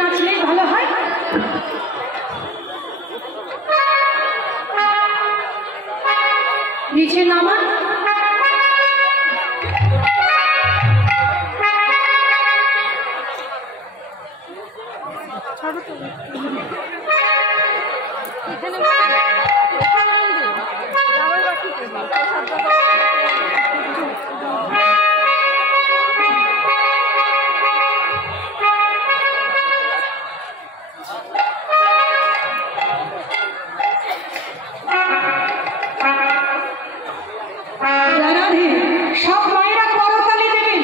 নাচলেই ভালো হয়। নিচে নামান। সব মায়েরা করতালি দেবেন।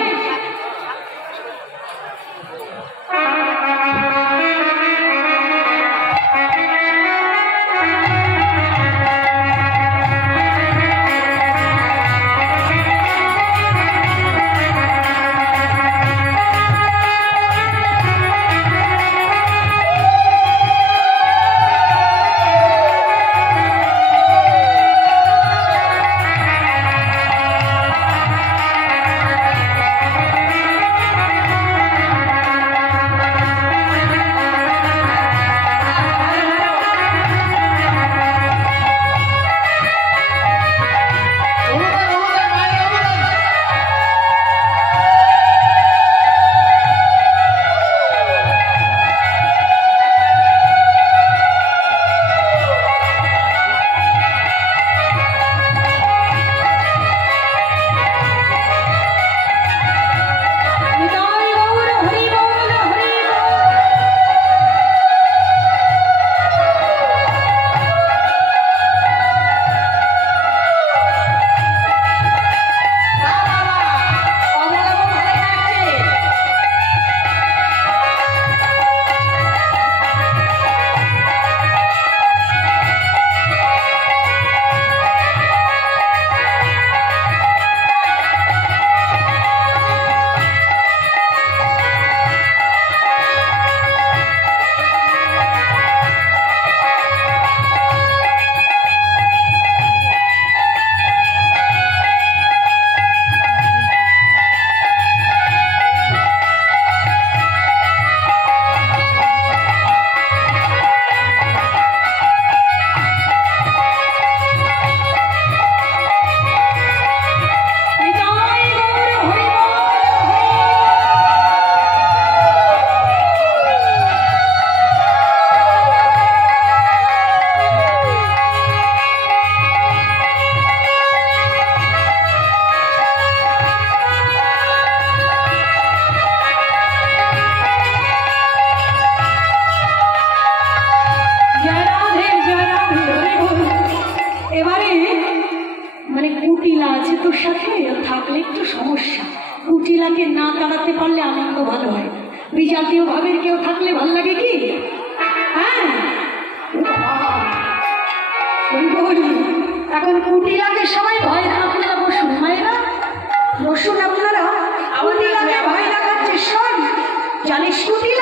কুটিলা আছে তোর সাথে, থাকলে একটু সমস্যা। কুটিলাকে না তাড়াতে পারলে আনন্দ ভালো হয়। বিজাতীয় ভাবের কেউ থাকলে ভাল লাগে কি? হ্যাঁ, এখন কুটিলাকে সবাই ভয়, আপনারা বসুন, মায়েরা বসুন, আপনারা কুটিলাকে ভয় দেখাচ্ছে। শোন, জানিস কুটিলা